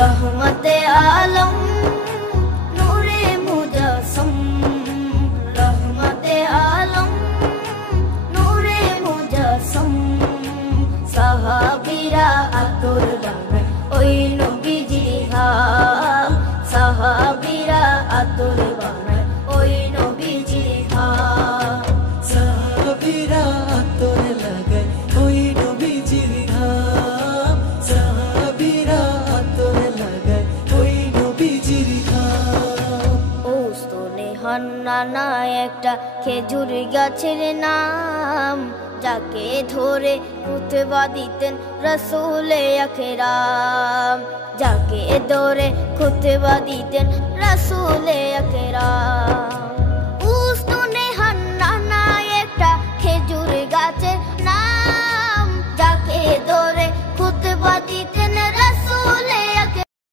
রহমতে আলম নূরে মুজাসসম, রহমতে আলম নূরে মুজাসসম। সাহাবীরা আতর বানায় ওই নবীজির ঘাম, সাহাবীরা আতর বানায় ওই নবীজির ঘাম। সাহাবীরা আতর লাগায় ওই নবীজির ঘাম, সাহাবীরা আতর লাগায় ওই নবীজির ঘাম। ও স্তনে হান্নানা একটা খেজুর গাছের নাম, যাকে ধরে খুতবা দিতেন রাসূলে আকরাম, যাকে ধরে খুতবা দিতেন রাসূলে আকরাম।